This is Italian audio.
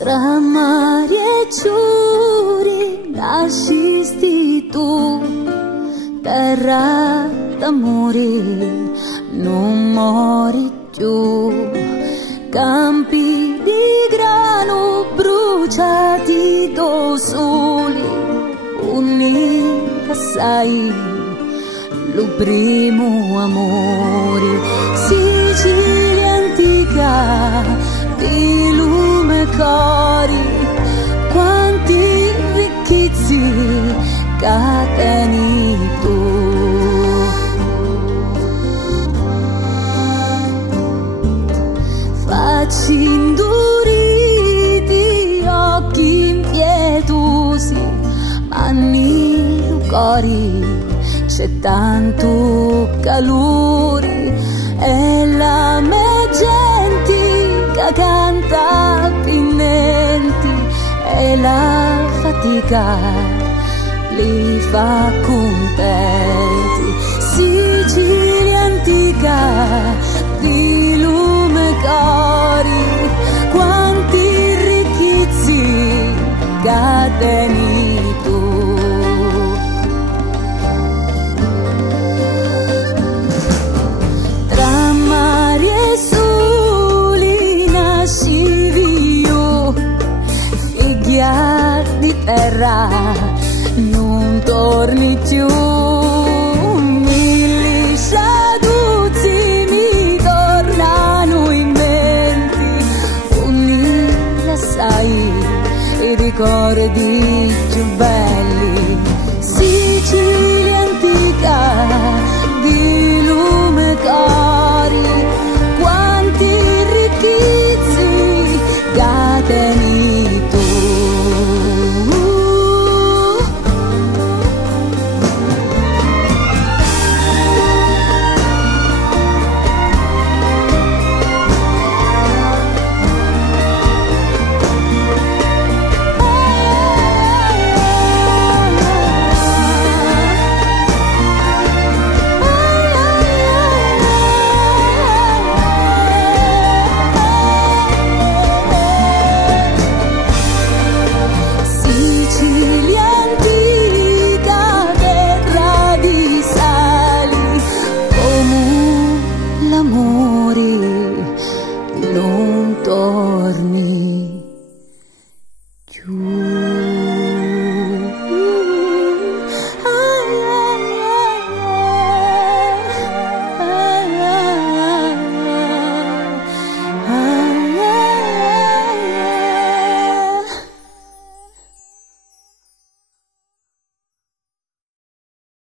Tra mari e giuri nascisti tu, terra d'amore, non mori più. Campi di grano bruciati do sole, unica sai, lo primo amore. Sicilia antica di lume cori, quanti ricchezze cateni tu. Facci induriti, occhi impietosi, anni cori, c'è tanto calore, e la mia gente che canta pinnenti, e la fatica li fa contenti. Sicilia antica di lume cori, quanti ricchezze cateni tu. Tra mari e soli nascivi io, figlia di terra, non torni più. Mille sciaduzzi mi tornano in mente, un'illa sai, i ricordi più belli. Sicilia antica di lume cori, quanti ricchezze cateni tu. Non torni più.